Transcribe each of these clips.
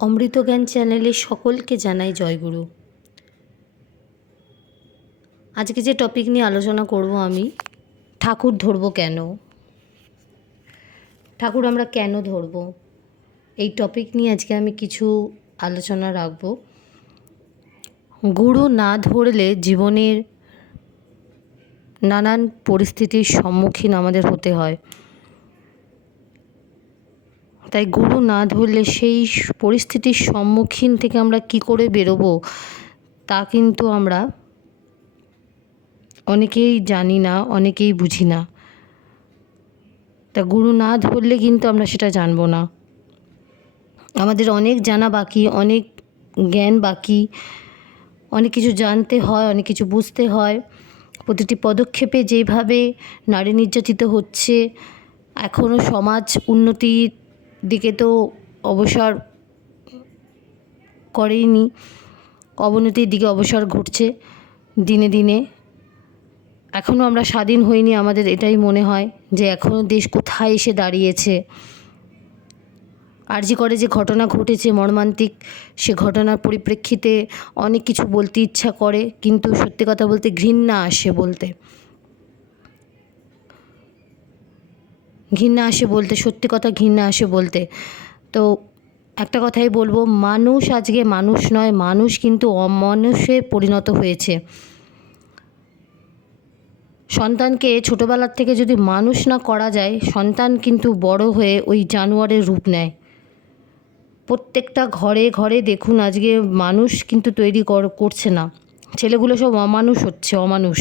অমৃত জ্ঞান চ্যানেলে সকলকে জানাই জয়গুরু। আজকে যে টপিক নিয়ে আলোচনা করব আমি, ঠাকুর ধরব কেন, ঠাকুর আমরা কেন ধরব, এই টপিক নিয়ে আজকে আমি কিছু আলোচনা রাখব। গুরু না ধরলে জীবনের নানান পরিস্থিতির সম্মুখীন আমাদের হতে হয়। তাই গুরু না ধরলে সেই পরিস্থিতির সম্মুখীন থেকে আমরা কি করে বেরোবো তা কিন্তু আমরা অনেকেই জানি না, অনেকেই বুঝি না। তা গুরু না ধরলে কিন্তু আমরা সেটা জানবো না। আমাদের অনেক জানা বাকি, অনেক জ্ঞান বাকি, অনেক কিছু জানতে হয়, অনেক কিছু বুঝতে হয়। প্রতিটি পদক্ষেপে যেভাবে নারী নির্যাতিত হচ্ছে, এখনও সমাজ উন্নতির দিকে তো অবসর করেইনি, অবনতির দিকে অবসর ঘটছে দিনে দিনে। এখনও আমরা স্বাধীন হইনি, আমাদের এটাই মনে হয় যে এখনও দেশ কোথায় এসে দাঁড়িয়েছে। আরজি করে যে ঘটনা ঘটেছে মর্মান্তিক, সে ঘটনার পরিপ্রেক্ষিতে অনেক কিছু বলতে ইচ্ছা করে, কিন্তু সত্যি কথা বলতে ঘৃণা আসে বলতে, সত্যি কথা ঘৃণা আসে বলতে। তো একটা কথাই বলবো, মানুষ আজকে মানুষ নয়, মানুষ কিন্তু অমানুষে পরিণত হয়েছে। সন্তানকে ছোটোবেলার থেকে যদি মানুষ না করা যায়, সন্তান কিন্তু বড় হয়ে ওই জানোয়ারের রূপ নেয়। প্রত্যেকটা ঘরে ঘরে দেখুন আজকে মানুষ কিন্তু তৈরি করছে না, ছেলেগুলো সব অমানুষ হচ্ছে, অমানুষ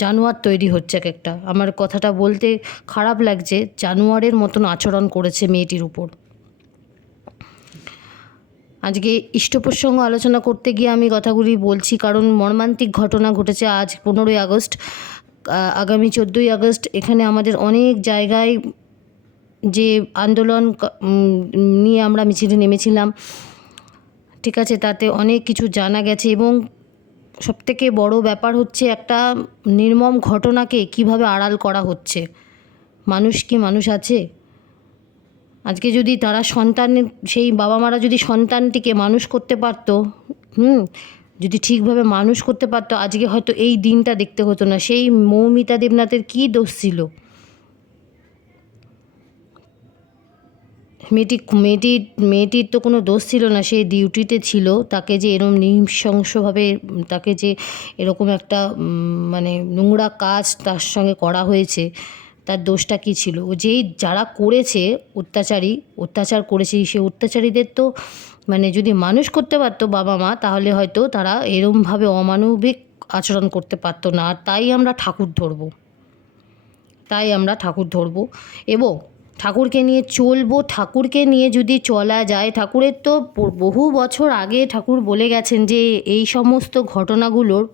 জানোয়ার তৈরি হচ্ছে এক একটা। আমার কথাটা বলতে খারাপ লাগছে, জানোয়ারের মতন আচরণ করেছে মেয়েটির উপর। আজকে ইষ্ট প্রসঙ্গ আলোচনা করতে গিয়ে আমি কথাগুলি বলছি, কারণ মর্মান্তিক ঘটনা ঘটেছে আজ 15ই আগস্ট। আগামী 14ই আগস্ট এখানে আমাদের অনেক জায়গায় যে আন্দোলন নিয়ে আমরা মিছিলে নেমেছিলাম, ঠিক আছে, তাতে অনেক কিছু জানা গেছে। এবং সবথেকে বড় ব্যাপার হচ্ছে একটা নির্মম ঘটনাকে কিভাবে আড়াল করা হচ্ছে। মানুষ কি মানুষ আছে? আজকে যদি তারা সেই বাবা মারা যদি সন্তানটিকে মানুষ করতে পারতো, যদি ঠিকভাবে মানুষ করতে পারতো, আজকে হয়তো এই দিনটা দেখতে হতো না। সেই মৌমিতা দেবনাথের কী দোষ ছিল? মেয়েটির তো কোনো দোষ ছিল না, সে ডিউটিতে ছিল। তাকে যে এরকম নৃশংসভাবে তাকে যে এরকম একটা মানে নোংরা কাজ তার সঙ্গে করা হয়েছে, তার দোষটা কী ছিল? যারা করেছে অত্যাচার করেছে, সে অত্যাচারীদের তো মানে যদি মানুষ করতে পারতো বাবা মা, তাহলে হয়তো তারা এরমভাবে অমানবিক আচরণ করতে পারতো না। আর তাই আমরা ঠাকুর ধরবো এবং ঠাকুরকে নিয়ে চলবো। ঠাকুরকে নিয়ে যদি চলা যায়, ঠাকুরের তো বহু বছর আগে ঠাকুর বলে গেছেন যে এই সমস্ত ঘটনাগুলোর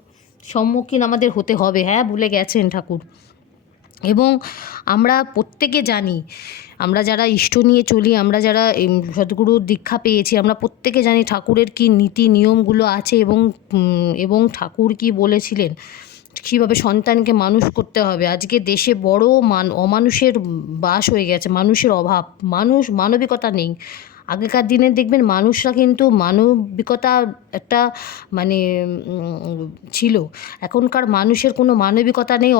সম্মুখীন আমাদের হতে হবে। হ্যাঁ, বলে গেছেন ঠাকুর। এবং আমরা প্রত্যেকে জানি, আমরা যারা ইষ্ট নিয়ে চলি, আমরা যারা সদ্গুরুর দীক্ষা পেয়েছি, আমরা প্রত্যেকে জানি ঠাকুরের কী নীতি নিয়মগুলো আছে এবং ঠাকুর কী বলেছিলেন, কীভাবে সন্তানকে মানুষ করতে হবে। আজকে দেশে বড় অমানুষের বাস হয়ে গেছে, মানুষের অভাব, মানবিকতা নেই। আগেকার দিনে দেখবেন মানুষরা কিন্তু মানবিকতা একটা মানে ছিল। এখনকার মানুষের কোনো মানবিকতা নেই,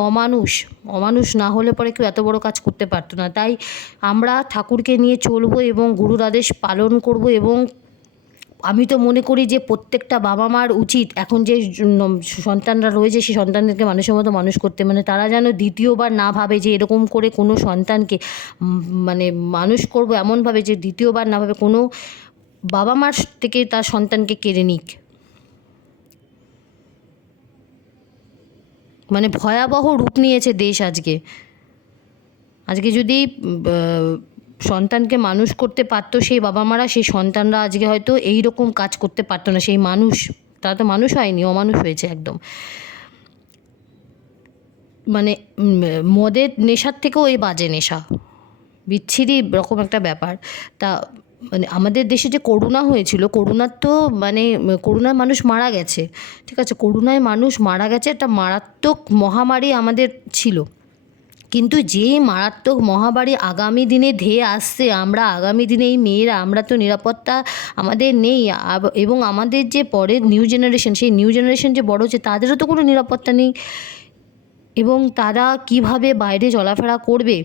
অমানুষ না হলে পরে কেউ এত বড় কাজ করতে পারতো না। তাই আমরা ঠাকুরকে নিয়ে চলবো এবং গুরুর আদেশ পালন করব। এবং আমি তো মনে করি যে প্রত্যেকটা বাবা মার উচিত এখন যে সন্তানরা রয়েছে সেই সন্তানদেরকে মানুষের মতো মানুষ করতে, মানে তারা যেন দ্বিতীয়বার না ভাবে যে এরকম করে কোনো সন্তানকে মানে মানুষ করব, এমনভাবে যে দ্বিতীয়বার না ভাবে কোনো বাবা মার থেকে তার সন্তানকে কেড়ে নিক। মানে ভয়াবহ রূপ নিয়েছে দেশ আজকে যদি সন্তানকে মানুষ করতে পারতো সেই বাবা মারা, সেই সন্তানরা আজকে হয়তো এই রকম কাজ করতে পারতো না। সেই মানুষ, তারা তো মানুষ হয়নি, অমানুষ হয়েছে একদম। মানে মদের নেশার থেকেও এই বাজে নেশা, বিচ্ছিরি রকম একটা ব্যাপার। তা মানে আমাদের দেশে যে করোনা হয়েছিল, করোনায় মানুষ মারা গেছে, ঠিক আছে, করোনায় মানুষ মারা গেছে, একটা মারাত্মক মহামারী আমাদের ছিল। কিন্তু যে মারাত্মক মহামারী আগামী দিনে ধেয়ে আসছে, আমরা আগামী দিনে এই মেয়েরা আমরা তো নিরাপত্তা আমাদের নেই, এবং আমাদের যে পরের নিউ জেনারেশন, সেই নিউ জেনারেশন যে বড় হচ্ছে তাদেরও তো কোনো নিরাপত্তা নেই, এবং তারা কিভাবে বাইরে চলাফেরা করবে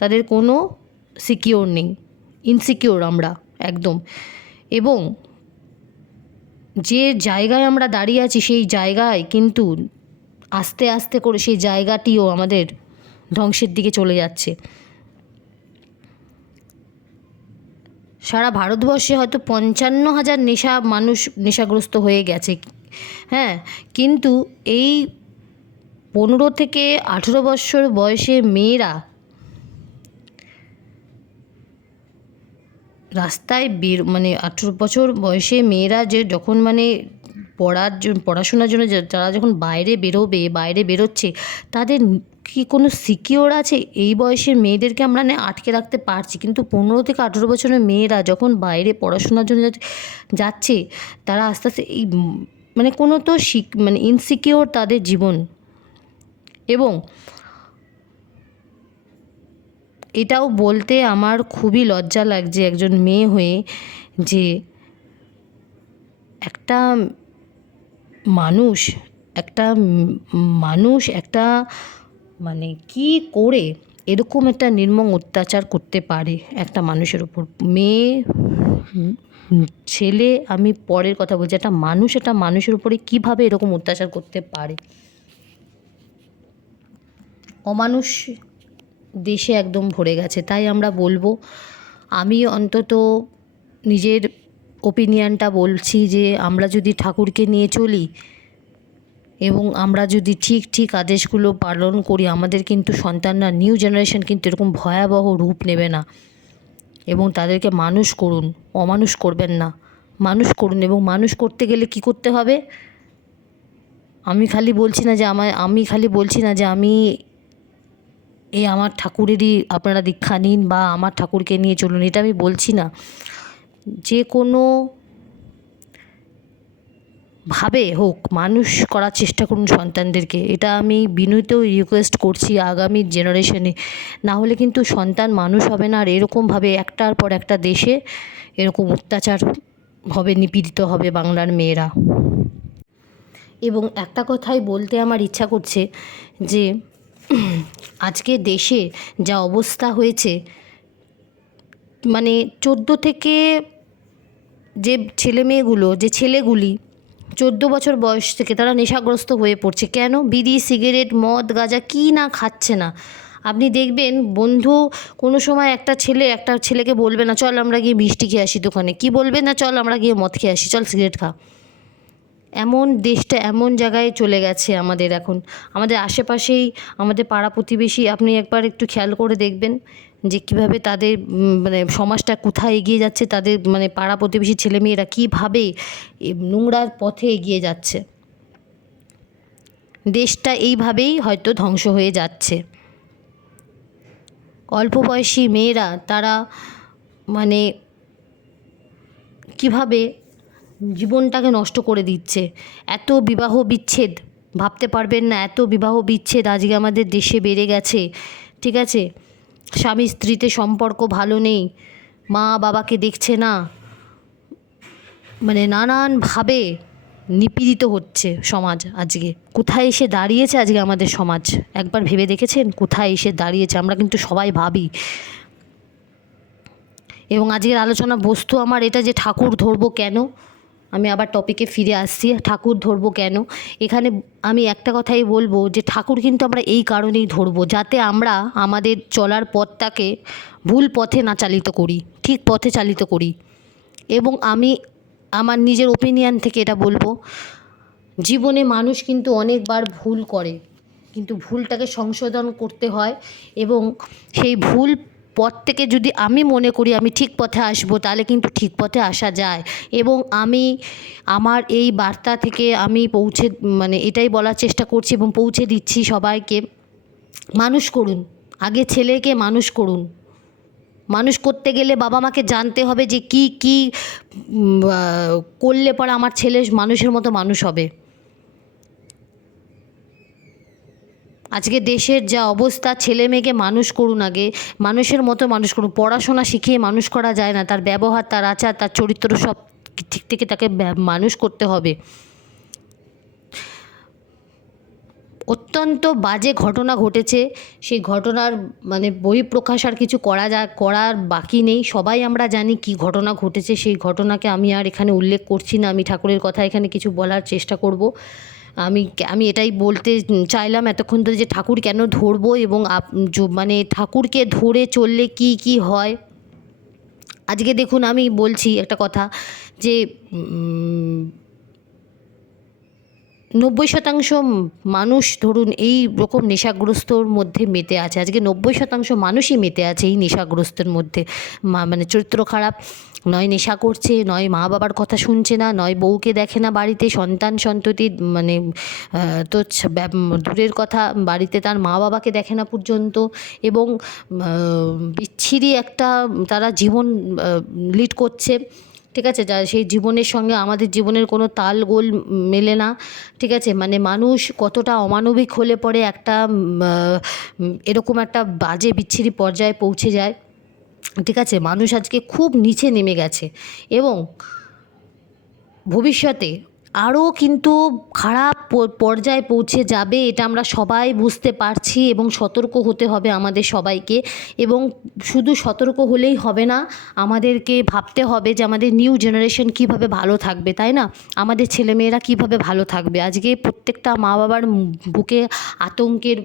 তাদের কোনো সিকিওর নেই, ইনসিকিওর আমরা একদম। এবং যে জায়গায় আমরা দাঁড়িয়ে আছি সেই জায়গায় কিন্তু আস্তে আস্তে করে সেই জায়গাটিও আমাদের ধ্বংসের দিকে চলে যাচ্ছে। সারা ভারতবর্ষে হয়তো 55,000 মানুষ নেশাগ্রস্ত হয়ে গেছে, হ্যাঁ, কিন্তু এই 15 থেকে 18 বছর বয়সে মেয়েরা রাস্তায় মানে 18 বছর বয়সে মেয়েরা যে যখন মানে পড়াশোনার জন্য তারা যখন বাইরে বেরোচ্ছে, তাদের কি কোনো সিকিওর আছে? এই বয়সের মেয়েদেরকে আমরা আটকে রাখতে পারছি, কিন্তু 15 থেকে 18 বছরের মেয়েরা যখন বাইরে পড়াশোনার জন্য যাচ্ছে, তারা আস্তে আস্তে এই মানে কোনো তো মানে ইনসিকিওর তাদের জীবন। এবং এটাও বলতে আমার খুবই লজ্জা লাগছে একজন মেয়ে হয়ে, যে একটা মানুষ একটা মানে কি করে এরকম একটা নির্মম অত্যাচার করতে পারে একটা মানুষের উপর। মেয়ে ছেলে আমি পরের কথা বলছি, একটা মানুষের উপরে কিভাবে এরকম অত্যাচার করতে পারে। অমানুষ দেশে একদম ভরে গেছে। তাই আমরা বলবো, আমি অন্তত নিজের ওপিনিয়নটা বলছি, যে আমরা যদি ঠাকুরকে নিয়ে চলি এবং আমরা যদি ঠিক আদেশগুলো পালন করি, আমাদের কিন্তু সন্তানরা, নিউ জেনারেশন কিন্তু এরকম ভয়াবহ রূপ নেবে না। এবং তাদেরকে মানুষ করুন, অমানুষ করবেন না, মানুষ করুন। এবং মানুষ করতে গেলে কি করতে হবে? আমি খালি বলছি না যে আমি এই আমার ঠাকুরেরই আপনারা দীক্ষা নিন বা আমার ঠাকুরকে নিয়ে চলুন, এটা আমি বলছি না। যে কোনো ভাবে হোক মানুষ করার চেষ্টা করুন সন্তানদেরকে, এটা আমি বিনীত রিকোয়েস্ট করছি আগামী জেনারেশনে। না হলে কিন্তু সন্তান মানুষ হবে না, আর এরকমভাবে একটার পর একটা দেশে এরকম অত্যাচার হবে, নিপীড়িত হবে বাংলার মেয়েরা। এবং একটা কথাই বলতে আমার ইচ্ছা করছে, যে আজকে দেশে যা অবস্থা হয়েছে, মানে 14 থেকে যে ছেলেগুলি 14 বছর বয়স থেকে তারা নেশাগ্রস্ত হয়ে পড়ছে। কেন? বিড়ি, সিগারেট, মদ, গাঁজা কী না খাচ্ছে না। আপনি দেখবেন বন্ধু কোনো সময় একটা ছেলেকে বলবে না, চল আমরা গিয়ে মিষ্টি খেয়ে আসি দোকানে। কি বলবে? না, চল আমরা গিয়ে মদ খেয়ে আসি, চল সিগারেট খা। এমন দেশটা এমন জায়গায় চলে গেছে আমাদের এখন। আমাদের আশেপাশেই আমাদের পাড়া প্রতিবেশী, আপনি একবার একটু খেয়াল করে দেখবেন যে কীভাবে তাদের মানে সমাজটা কোথায় এগিয়ে যাচ্ছে, তাদের মানে পাড়া প্রতিবেশী ছেলেমেয়েরা কীভাবে নোংরার পথে এগিয়ে যাচ্ছে। দেশটা এইভাবেই হয়তো ধ্বংস হয়ে যাচ্ছে। অল্প বয়সী মেয়েরা তারা মানে কীভাবে জীবনটাকে নষ্ট করে দিচ্ছে। এত বিবাহ বিচ্ছেদ ভাবতে পারবেন না, এত বিবাহ বিচ্ছেদ আজকে আমাদের দেশে বেড়ে গেছে। ঠিক আছে, স্বামী স্ত্রীতে সম্পর্ক ভালো নেই, মা বাবাকে দেখছে না, মানে নানানভাবে নিপীড়িত হচ্ছে সমাজ। আজকে কোথায় এসে দাঁড়িয়েছে আজকে আমাদের সমাজ, একবার ভেবে দেখেছেন কোথায় এসে দাঁড়িয়েছে? আমরা কিন্তু সবাই ভাবি। এবং আজকের আলোচনা বস্তু আমার এটা, যে ঠাকুর ধরবো কেন। আমি আবার টপিকে ফিরে আসছি, ঠাকুর ধরবো কেন। এখানে আমি একটা কথাই বলবো, যে ঠাকুর কিন্তু আমরা এই কারণেই ধরবো, যাতে আমরা আমাদের চলার পথটাকে ভুল পথে না চালিত করি, ঠিক পথে চালিত করি। এবং আমি আমার নিজের ওপিনিয়ন থেকে এটা বলবো, জীবনে মানুষ কিন্তু অনেকবার ভুল করে, কিন্তু ভুলটাকে সংশোধন করতে হয়। এবং সেই ভুল পথ থেকে যদি আমি মনে করি আমি ঠিক পথে আসবো, তাহলে কিন্তু ঠিক পথে আসা যায়। এবং আমি আমার এই বার্তা থেকে আমি মানে এটাই বলার চেষ্টা করছি এবং পৌঁছে দিচ্ছি সবাইকে, মানুষ করুন, আগে ছেলেকে মানুষ করুন। মানুষ করতে গেলে বাবা মাকে জানতে হবে যে কি করলে পরে আমার ছেলে মানুষের মতো মানুষ হবে। আজকে দেশের যা অবস্থা, ছেলে মেয়েকে মানুষ করুন, আগে মানুষের মতো মানুষ করুন। পড়াশোনা শিখিয়ে মানুষ করা যায় না, তার ব্যবহার, তার আচার, তার চরিত্র সব ঠিক থেকে তাকে মানুষ করতে হবে। অত্যন্ত বাজে ঘটনা ঘটেছে, সেই ঘটনার মানে বহিঃপ্রকাশ আর কিছু করার বাকি নেই। সবাই আমরা জানি কি ঘটনা ঘটেছে, সেই ঘটনাকে আমি আর এখানে উল্লেখ করছি না। আমি ঠাকুরের কথা এখানে কিছু বলার চেষ্টা করব। আমি এটাই বলতে চাইলাম এতক্ষণ ধরে, যে ঠাকুর কেন ধরবো এবং মানে ঠাকুরকে ধরে চললে কি কি হয়। আজকে দেখুন, আমি বলছি একটা কথা, যে 90% মানুষ ধরুন এই রকম নেশাগ্রস্তর মধ্যে মেতে আছে। আজকে 90% মানুষই মেতে আছে এই নেশাগ্রস্তের মধ্যে। মানে চরিত্র খারাপ, নয় নেশা করছে, নয় মা বাবার কথা শুনছে না, নয় বউকে দেখে না বাড়িতে, সন্তান সন্ততি মানে তো দূরের কথা, বাড়িতে তার মা বাবাকে দেখে না পর্যন্ত, এবং বিচ্ছিরি একটা তারা জীবন লিড করছে। ঠিক আছে, যা সেই জীবনের সঙ্গে আমাদের জীবনের কোনো তাল গোল মেলে না। ঠিক আছে, মানে মানুষ কতটা অমানবিক হলে পরে একটা এরকম একটা বাজে বিচ্ছিরি পর্যায়ে পৌঁছে যায়। ঠিক আছে, মানুষ আজকে খুব নিচে নেমে গেছে, এবং ভবিষ্যতে আরও কিন্তু খারাপ পর্যায়ে পৌঁছে যাবে, এটা আমরা সবাই বুঝতে পারছি, এবং সতর্ক হতে হবে আমাদের সবাইকে। এবং শুধু সতর্ক হলেই হবে না, আমাদেরকে ভাবতে হবে যে আমাদের নিউ জেনারেশন কীভাবে ভালো থাকবে, তাই না? আমাদের ছেলেমেয়েরা কীভাবে ভালো থাকবে। আজকে প্রত্যেকটা মা বাবার বুকে আতঙ্কের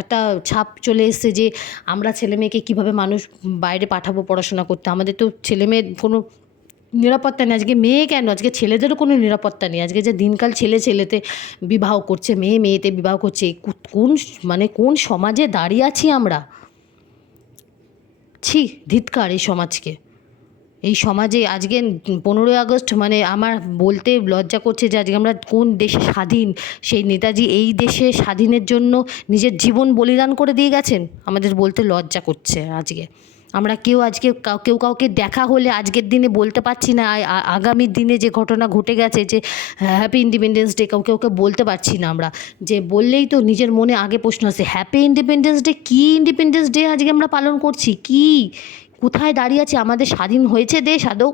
একটা ছাপ চলে এসেছে, যে আমরা ছেলেমেয়েকে কীভাবে মানুষ বাইরে পাঠাবো পড়াশোনা করতে। আমাদের তো ছেলেমেয়ের কোনো নিরাপত্তা নেই। আজকে মেয়ে কেন, আজকে ছেলেদেরও কোনো নিরাপত্তা নেই। আজকে যে দিনকাল ছেলে ছেলেতে বিবাহ করছে, মেয়ে মেয়েতে বিবাহ করছে, কোন মানে কোন সমাজে দাঁড়িয়ে আছি আমরা। ছি, ধিক্কার এই সমাজকে। এই সমাজে আজকে 15ই আগস্ট মানে আমার বলতে লজ্জা করছে, যে আজকে আমরা কোন দেশে স্বাধীন। সেই নেতাজি এই দেশে স্বাধীনের জন্য নিজের জীবন বলিদান করে দিয়ে গেছেন। আমাদের বলতে লজ্জা করছে। আজকে আমরা কেউ আজকে কেউ কাউকে দেখা হলে আজকের দিনে বলতে পারছি না, আগামী দিনে যে ঘটনা ঘটে গেছে, যে হ্যাপি ইন্ডিপেন্ডেন্স ডে, কাউকে কাউকে বলতে পারছি না আমরা। যে বললেই তো নিজের মনে আগে প্রশ্ন আসে, হ্যাপি ইন্ডিপেন্ডেন্স ডে কী? ইন্ডিপেন্ডেন্স ডে আজকে আমরা পালন করছি কি? কোথায় দাঁড়িয়ে আছে আমাদের? স্বাধীন হয়েছে দেশ আদৌ?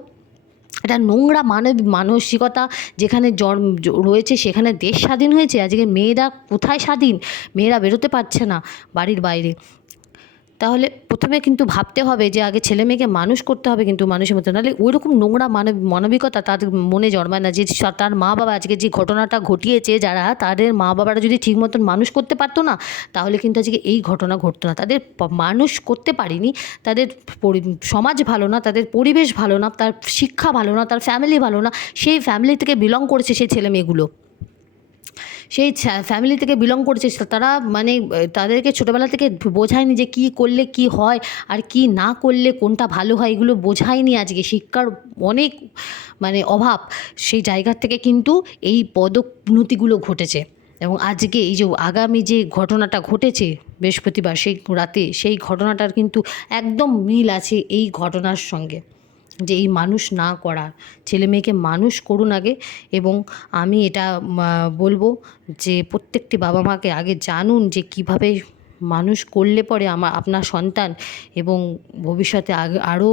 এটা নোংরা মানসিকতা যেখানে রয়েছে, সেখানে দেশ স্বাধীন হয়েছে? আজকে মেয়েরা কোথায় স্বাধীন? মেয়েরা বেরোতে পারছে না বাড়ির বাইরে। তাহলে প্রথমে কিন্তু ভাবতে হবে যে আগে ছেলে মেয়েকে মানুষ করতে হবে, কিন্তু মানুষের মতো, নাহলে ওই রকম নোংরা মানবিকতা তাদের মনে জন্মায় না। যে তার মা বাবা আজকে যে ঘটনাটা ঘটিয়েছে, যারা তাদের মা বাবারা যদি ঠিক মতন মানুষ করতে পারতো না, তাহলে কিন্তু আজকে এই ঘটনা ঘটতো না। তাদের মানুষ করতে পারিনি, তাদের সমাজ ভালো না, তাদের পরিবেশ ভালো না, তার শিক্ষা ভালো না, তার ফ্যামিলি ভালো না। সেই ফ্যামিলি থেকে বিলং করেছে সেই ছেলে মেয়েগুলো, সেই ফ্যামিলি থেকে বিলং করছে। তারা মানে তাদেরকে ছোটোবেলা থেকে বোঝায়নি যে কী করলে কী হয়, আর কী না করলে কোনটা ভালো হয়, এগুলো বোঝায়নি। আজকে শিক্ষার অনেক মানে অভাব, সেই জায়গা থেকে কিন্তু এই পদোন্নতিগুলো ঘটেছে। এবং আজকে এই যে আগামী যে ঘটনাটা ঘটেছে বৃহস্পতিবার সেই রাতে, সেই ঘটনাটার কিন্তু একদম মিল আছে এই ঘটনার সঙ্গে, যে এই মানুষ না করা। ছেলে মেয়েকে মানুষ করুন আগে। এবং আমি এটা বলবো যে প্রত্যেকটি বাবা মাকে আগে জানুন যে কীভাবে মানুষ করলে পরে আপনার সন্তান এবং ভবিষ্যতে আরও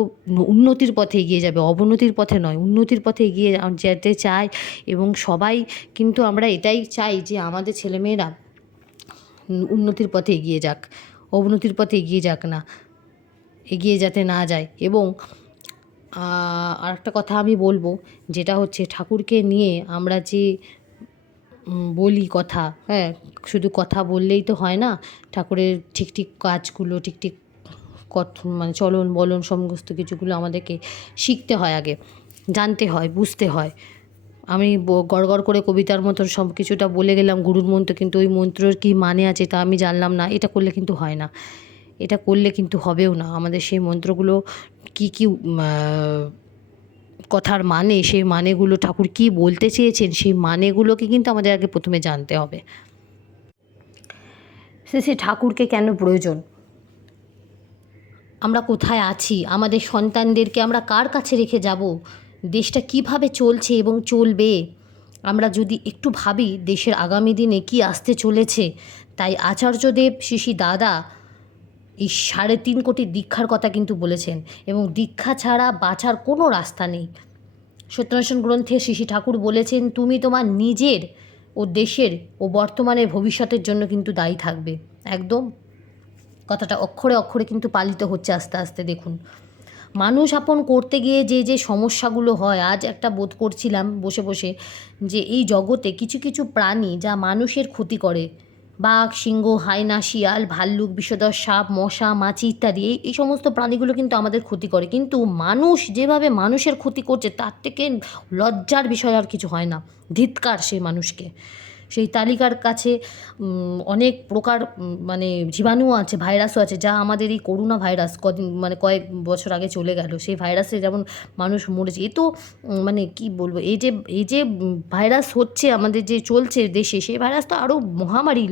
উন্নতির পথে এগিয়ে যাবে, অবনতির পথে নয়, উন্নতির পথে এগিয়ে যেতে চায়। এবং সবাই কিন্তু আমরা এটাই চাই যে আমাদের ছেলেমেয়েরা উন্নতির পথে এগিয়ে যাক, অবনতির পথে এগিয়ে যাক না, এগিয়ে যাতে না যায়। এবং আরেকটা কথা আমি বলবো, যেটা হচ্ছে ঠাকুরকে নিয়ে আমরা যে বলি কথা, হ্যাঁ, শুধু কথা বললেই তো হয় না। ঠাকুরের ঠিক ঠিক কাজগুলো, ঠিক ঠিক মানে চলন বলন সমস্ত কিছুগুলো আমাদেরকে শিখতে হয়, আগে জানতে হয়, বুঝতে হয়। আমি গড় করে কবিতার মতন সব কিছুটা বলে গেলাম গুরুর মন্ত্র, কিন্তু ওই মন্ত্রর কী মানে আছে তা আমি জানলাম না। এটা করলে কিন্তু হয় না, এটা করলে কিন্তু হবেও না। আমাদের সেই মন্ত্রগুলো কী কী কথার মানে, সেই মানেগুলো ঠাকুর কী বলতে চেয়েছেন, সেই মানেগুলোকে কিন্তু আমাদের আগে প্রথমে জানতে হবে। সে ঠাকুরকে কেন প্রয়োজন? আমরা কোথায় আছি? আমাদের সন্তানদেরকে আমরা কার কাছে রেখে যাব? দেশটা কিভাবে চলছে এবং চলবে? আমরা যদি একটু ভাবি দেশের আগামী দিনে কী আসতে চলেছে, তাই আচার্যদেব শ্রী দাদা এই 3.5 কোটি দীক্ষার কথা কিন্তু বলেছেন, এবং দীক্ষা ছাড়া বাঁচার কোনো রাস্তা নেই। সত্যনারায়ণ গ্রন্থে শ্রী ঠাকুর বলেছেন, তুমি তোমার নিজের ও দেশের ও বর্তমানের ভবিষ্যতের জন্য কিন্তু দায়ী থাকবে। একদম কথাটা অক্ষরে অক্ষরে কিন্তু পালিত হচ্ছে আস্তে আস্তে। দেখুন, মানুষ আপন করতে গিয়ে যে যে সমস্যাগুলো হয়, আজ একটা বোধ করছিলাম বসে বসে যে এই জগতে কিছু কিছু প্রাণী যা মানুষের ক্ষতি করে, বাঘ, সিংহ, হায়না, শিয়াল, ভাল্লুক, বিষধর সাপ, মশা, মাছি ইত্যাদি, এই সমস্ত প্রাণীগুলো কিন্তু আমাদের ক্ষতি করে, কিন্তু মানুষ যেভাবে মানুষের ক্ষতি করছে তার থেকে লজ্জার বিষয় আর কিছু হয় না। ধিক্কার সেই মানুষকে। সেই তালিকার কাছে অনেক প্রকার মানে জীবাণুও আছে, ভাইরাসও আছে, যা আমাদের এই করোনা ভাইরাস কয়েক বছর আগে চলে গেল, সেই ভাইরাসে যেমন মানুষ মরেছে। এ তো মানে কি বলবো, এই যে ভাইরাস হচ্ছে আমাদের যে চলছে দেশে, সেই ভাইরাস তো আরও মহামারী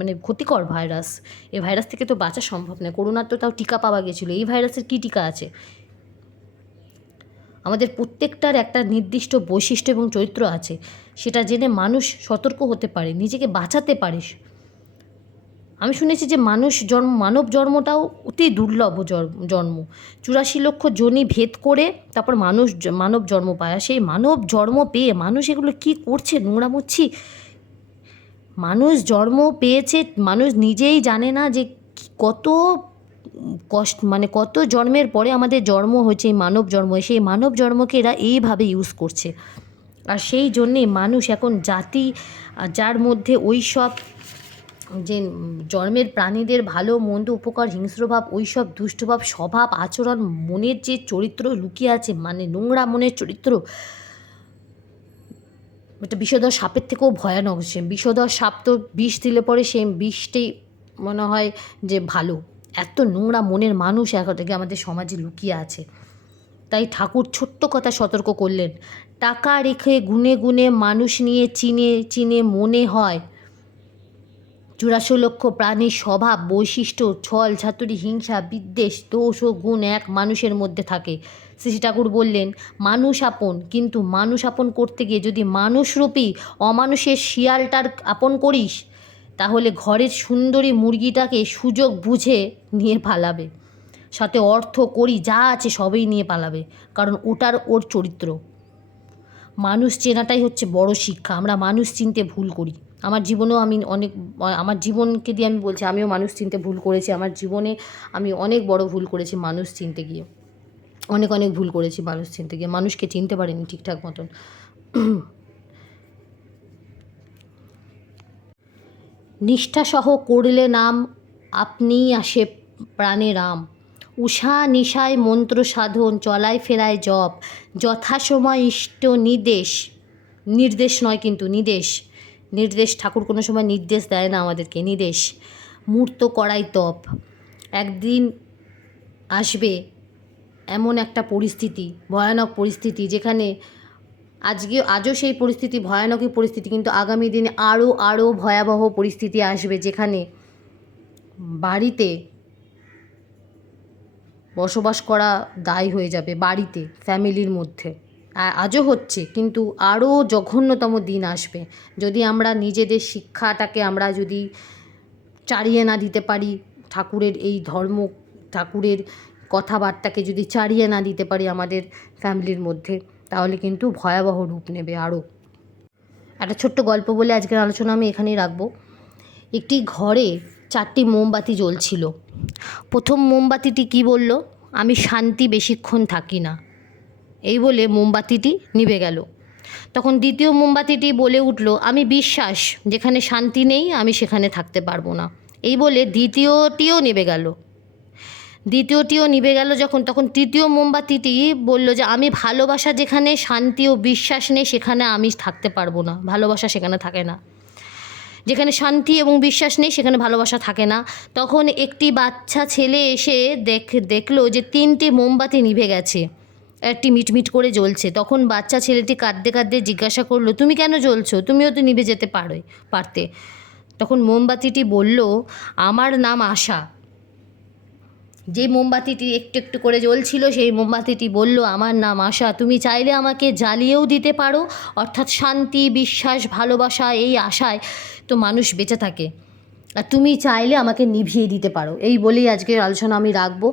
মানে ক্ষতিকর ভাইরাস। এই ভাইরাস থেকে তো বাঁচা সম্ভব নয়। করোনার তো তাও টিকা পাওয়া গেছিলো, এই ভাইরাসের কী টিকা আছে? আমাদের প্রত্যেকটার একটা নির্দিষ্ট বৈশিষ্ট্য এবং চরিত্র আছে, সেটা জেনে মানুষ সতর্ক হতে পারে, নিজেকে বাঁচাতে পারে। আমি শুনেছি যে মানব জন্মটাও অতি দুর্লভ জন্ম। 84 লক্ষ যোনি ভেদ করে তারপর মানব জন্ম পায়। আর সেই মানব জন্ম পেয়ে মানুষ এগুলো কী করছে, নোংরামুচ্ছি। মানুষ জন্ম পেয়েছে, মানুষ নিজেই জানে না যে কত কত জন্মের পরে আমাদের জন্ম হয়েছে, এই মানব জন্ম। সেই মানব জন্মকে এরা এইভাবে ইউজ করছে। আর সেই জন্যে মানুষ এখন জাতি, যার মধ্যে ওই সব যে জন্মের প্রাণীদের ভালো মন্দ উপকার হিংস্রভাব, ওই সব দুষ্টভাব, স্বভাব, আচরণ, মনের যে চরিত্র লুকিয়ে আছে, মানে নোংরা মনের চরিত্র, এটা বিষধর সাপের থেকেও ভয়ানক। সে বিষধর সাপ তো বিষ দিলে পরে সেই বিষটাই মনে হয় যে ভালো। এত নোংরা মনের মানুষ এখন থেকে আমাদের সমাজে লুকিয়ে আছে। তাই ঠাকুর ছোট্ট কথা সতর্ক করলেন, টাকা রেখে গুনে গুনে মানুষ নিয়ে চিনে মনে হয় 84 লক্ষ প্রাণীর স্বভাব, বৈশিষ্ট্য, ছল ছাতুরি, হিংসা, বিদ্বেষ, দোষ ও গুণ এক মানুষের মধ্যে থাকে। শ্রী ঠাকুর বললেন, মানুষ আপন, কিন্তু মানুষ আপন করতে গিয়ে যদি মানুষরূপী অমানুষের শিয়ালটার আপন করিস, তাহলে ঘরের সুন্দরী মুরগিটাকে সুযোগ বুঝে নিয়ে পালাবে, সাথে অর্থ করি যা আছে সবই নিয়ে পালাবে, কারণ ওর চরিত্র। মানুষ চেনাটাই হচ্ছে বড় শিক্ষা। আমরা মানুষ চিনতে ভুল করি। আমার জীবনেও আমার জীবনকে দিয়ে আমি বলছি, আমিও মানুষ চিনতে ভুল করেছি। আমার জীবনে আমি অনেক বড় ভুল করেছি মানুষ চিনতে গিয়ে, অনেক ভুল করেছি মানুষ চিনতে গিয়ে, মানুষকে চিনতে পারিনি ঠিকঠাক মতন। নিষ্ঠাসহ করলে নাম, আপনিই আসে প্রাণে রাম। উষা নিশায় মন্ত্র সাধন, চলায় ফেরায় জপ, যথাসময় ইষ্ট নির্দেশ নয় কিন্তু নির্দেশ ঠাকুর কোনো সময় নির্দেশ দেয় না আমাদেরকে, নির্দেশ। মূর্ত করাই তপ। একদিন আসবে এমন একটা পরিস্থিতি, ভয়ানক পরিস্থিতি, যেখানে আজও সেই পরিস্থিতি ভয়ানকই পরিস্থিতি, কিন্তু আগামী দিনে আরও ভয়াবহ পরিস্থিতি আসবে, যেখানে বাড়িতে বসবাস করা দায় হয়ে যাবে, বাড়িতে ফ্যামিলির মধ্যে। আজও হচ্ছে, কিন্তু আরও জঘন্যতম দিন আসবে যদি আমরা নিজেদের শিক্ষাটাকে আমরা যদি চালিয়ে না দিতে পারি, ঠাকুরের এই ধর্ম, ঠাকুরের কথাবার্তাকে যদি চালিয়ে না দিতে পারি আমাদের ফ্যামিলির মধ্যে, তাহলে কিন্তু ভয়াবহ রূপ নেবে আরও। একটা ছোট্ট গল্প বলে আজকের আলোচনা আমি এখানেই রাখবো। একটি ঘরে 4টি মোমবাতি জ্বলছিল। প্রথম মোমবাতিটি কি বলল, আমি শান্তি বেশিক্ষণ থাকি না, এই বলে মোমবাতিটি নিভে গেল। তখন দ্বিতীয় মোমবাতিটি বলে উঠল, আমি বিশ্বাস, যেখানে শান্তি নেই আমি সেখানে থাকতে পারবো না, এই বলে দ্বিতীয়টিও নিভে গেল যখন, তখন তৃতীয় মোমবাতিটি বলল যে আমি ভালোবাসা, যেখানে শান্তি ও বিশ্বাস নেই সেখানে আমি থাকতে পারবো না, ভালোবাসা সেখানে থাকে না। যেখানে শান্তি এবং বিশ্বাস নেই সেখানে ভালোবাসা থাকে না। তখন একটি বাচ্চা ছেলে এসে দেখলো যে 3টি মোমবাতি নিভে গেছে, একটি মিটমিট করে জ্বলছে। তখন বাচ্চা ছেলেটি কাঁদতে জিজ্ঞাসা করলো, তুমি কেন জ্বলছো, তুমিও তো নিভে যেতে পারতে। তখন মোমবাতিটি বলল, আমার নাম আশা। যে মোমবাতিটি একটু একটু করে জ্বলছিল সেই মোমবাতিটি বলল, আমার নাম আশা, তুমি চাইলে আমাকে জ্বালিয়েও দিতে পারো। অর্থাৎ শান্তি, বিশ্বাস, ভালোবাসা, এই আশায় তো মানুষ বেঁচে থাকে। আর তুমি চাইলে আমাকে নিভিয়ে দিতে পারো। এই বলেই আজকের আলোচনা আমি রাখবো।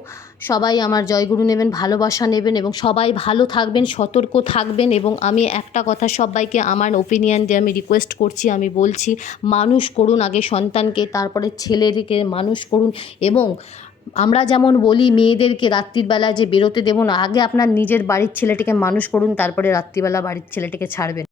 সবাই আমার জয়গুরু নেবেন, ভালোবাসা নেবেন এবং সবাই ভালো থাকবেন, সতর্ক থাকবেন। এবং আমি একটা কথা সবাইকে আমার ওপিনিয়ন দিয়ে আমি রিকোয়েস্ট করছি, আমি বলছি, মানুষ করুন আগে সন্তানকে, তারপরে ছেলেদেরকে মানুষ করুন। এবং আমরা যেমন বলি মেয়েদেরকে রাত্রির বেলা যে বেরোতে দেবো না, আগে আপনার নিজের বাড়ির ছেলেটিকে মানুষ করুন, তারপরে রাত্রিবেলা বাড়ির ছেলেটিকে ছাড়বেন।